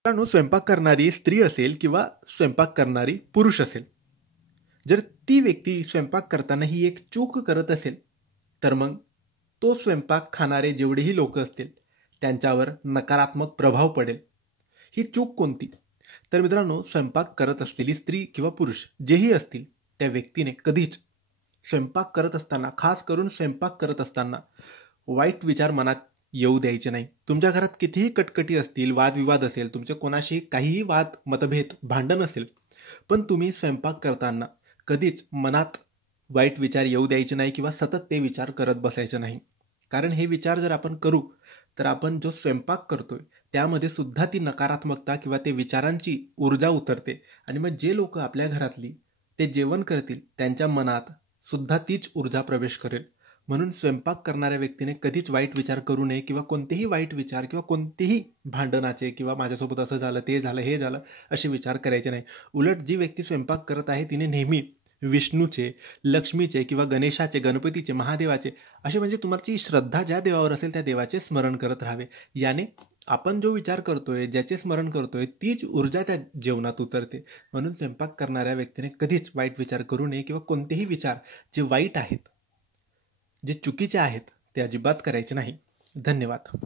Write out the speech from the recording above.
मित्रांनो, स्वयंपाक करणारी स्त्री असेल किंवा स्वयंपाक करणारी पुरुष असेल, जर ती व्यक्ती स्वयंपाक करताना ही एक चूक करत असेल, तर मग तो स्वयंपाक खाणारे जेवढेही लोकं असतील, त्यांच्यावर नकारात्मक प्रभाव पडेल. ही चूक कोणती? तर मित्रांनो, स्वयंपाक करत असलेली स्त्री किंवा पुरुष जेही असतील, त्या व्यक्तीने कधीच स्वयंपाक करत असताना, खास करून स्वयंपाक करत असताना वाईट विचार मनात येऊ द्यायचे नाही. तुमच्या घरात कितीही कटकटी असतील, वादविवाद असेल, तुमचे कोणाशी काहीही वाद, मतभेद, भांडण असेल, पण तुम्ही स्वयंपाक करताना कधीच मनात वाईट विचार येऊ द्यायचे नाही किंवा सतत ते विचार करत बसायचे नाही. कारण हे विचार जर आपण करू, तर आपण जो स्वयंपाक करतोय त्यामध्ये सुद्धा ती नकारात्मकता किंवा ते विचारांची ऊर्जा उतरते आणि मग जे लोक आपल्या घरातली ते जेवण करतील त्यांच्या मनात सुद्धा तीच ऊर्जा प्रवेश करेल. म्हणून स्वयंपाक करणाऱ्या व्यक्तीने कधीच वाईट विचार करू नये किंवा कोणतेही वाईट विचार किंवा कोणतेही भांडणाचे किंवा माझ्यासोबत असं झालं, ते झालं, हे झालं असे विचार करायचे नाही. उलट जी व्यक्ती स्वयंपाक करत आहे तिने नेहमी विष्णूचे, लक्ष्मीचे किंवा गणेशाचे, गणपतीचे, महादेवाचे असे म्हणजे तुमची श्रद्धा ज्या देवावर असेल त्या देवाचे स्मरण करत राहावे. याने आपण जो विचार करतोय, ज्याचे स्मरण करतोय, तीच ऊर्जा त्या जेवणात उतरते. म्हणून स्वयंपाक करणाऱ्या व्यक्तीने कधीच वाईट विचार करू नये किंवा कोणतेही विचार जे वाईट आहेत, जे चुकीचे आहेत, ते अजिबात करायचे नाही. धन्यवाद.